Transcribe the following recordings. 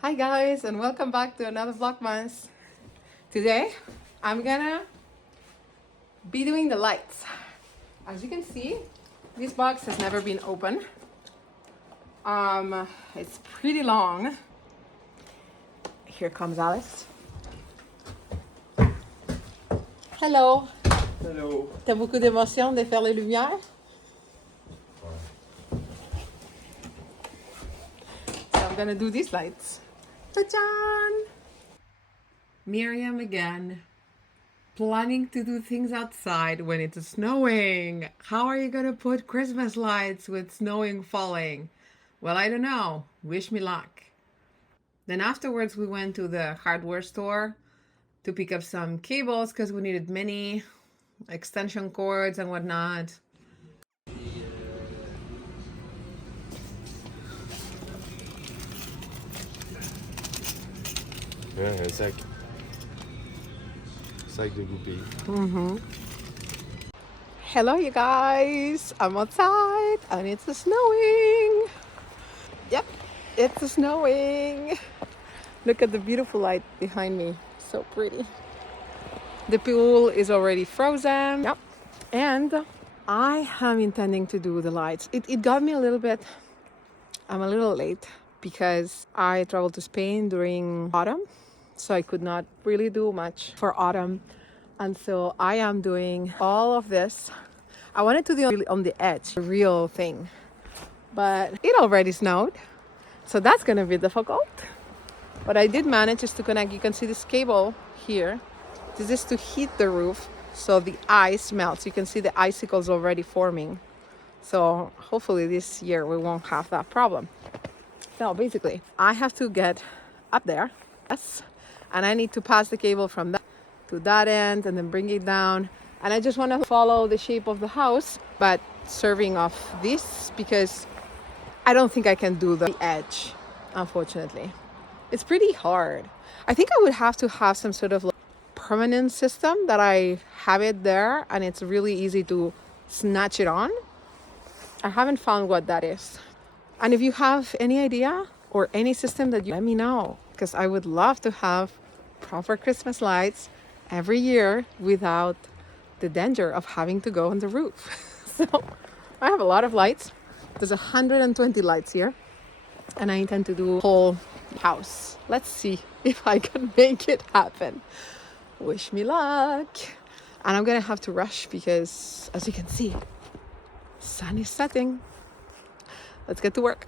Hi guys, and welcome back to another Vlogmas. Today I'm gonna be doing the lights. As you can see, this box has never been opened. It's pretty long. Here comes Alice. Hello. Hello. T'as beaucoup d'émotion de faire les lumières? So I'm gonna do these lights. Ta-Jan! Miriam again, planning to do things outside when it's snowing. How are you gonna put Christmas lights with snowing falling? Well, I don't know. Wish me luck. Then afterwards we went to the hardware store to pick up some cables because we needed many extension cords and whatnot. Ouais, un sac. Sac de goupilles. Hello you guys, I'm outside and it's snowing. Yep, it's snowing. Look at the beautiful light behind me, so pretty. The pool is already frozen. Yep, and I am intending to do the lights. It got me a little bit, I'm a little late because I traveled to Spain during autumn, so I could not really do much for autumn. And so I am doing all of this. I wanted to do on the edge, the real thing, but it already snowed, so that's gonna be difficult. But I did manage just to connect. You can see this cable here. This is to heat the roof so the ice melts. You can see the icicles already forming. So hopefully this year we won't have that problem. So basically, I have to get up there, yes, and I need to pass the cable from that to that end and then bring it down. And I just want to follow the shape of the house, but serving off this because I don't think I can do the edge, unfortunately. It's pretty hard. I think I would have to have some sort of permanent system that I have it there and it's really easy to snatch it on. I haven't found what that is. And if you have any idea or any system that you let me know, because I would love to have proper Christmas lights every year without the danger of having to go on the roof. So I have a lot of lights. There's 120 lights here and I intend to do a whole house. Let's see if I can make it happen. Wish me luck. And I'm gonna have to rush because as you can see, sun is setting. Let's get to work.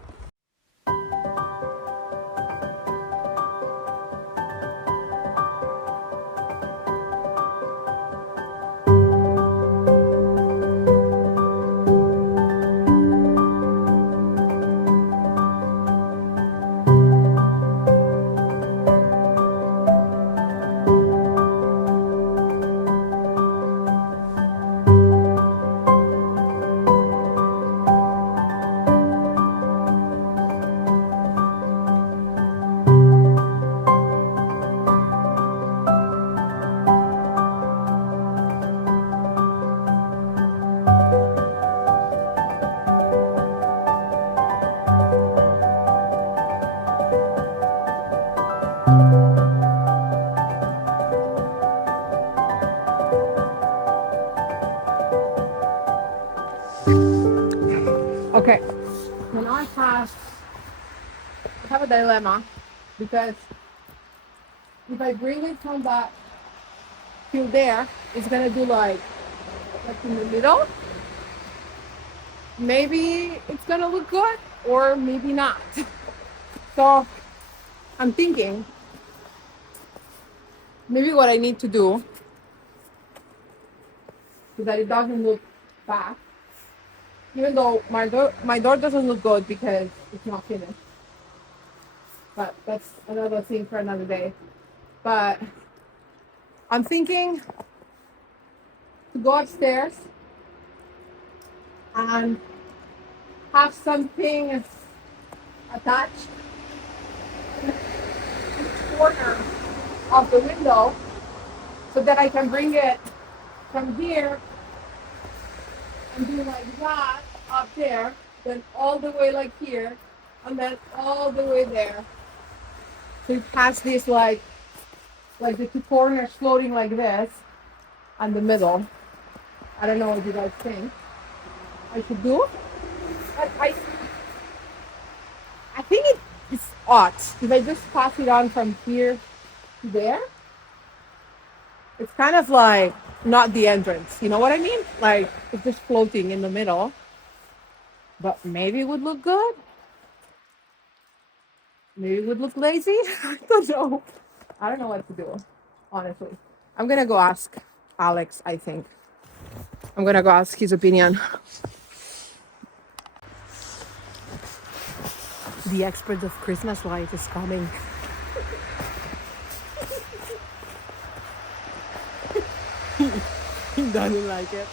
Okay, so now I have a dilemma because if I bring it from that till there, it's gonna do like in the middle. Maybe it's gonna look good or maybe not. So I'm thinking maybe what I need to do so that it doesn't look bad, even though my door doesn't look good because it's not finished. But that's another thing for another day. But I'm thinking to go upstairs and have something attached in each corner of the window so that I can bring it from here and do like that up there, then all the way like here, and then all the way there. So it has this like the two corners floating like this, and the middle. I don't know what you guys think I should do. But I think it's odd if I just pass it on from here to there. It's kind of like not the entrance. You know what I mean? Like it's just floating in the middle. But maybe it would look good. Maybe it would look lazy. I don't know. I don't know what to do, honestly. I'm gonna go ask Alex, I think. I'm gonna go ask his opinion. The expert of Christmas light is coming. He doesn't like it.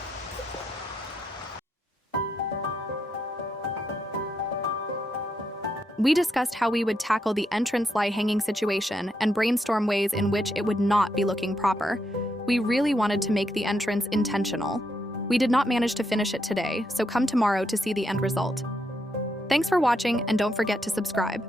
We discussed how we would tackle the entrance light hanging situation and brainstorm ways in which it would not be looking proper. We really wanted to make the entrance intentional. We did not manage to finish it today, so come tomorrow to see the end result. Thanks for watching, and don't forget to subscribe.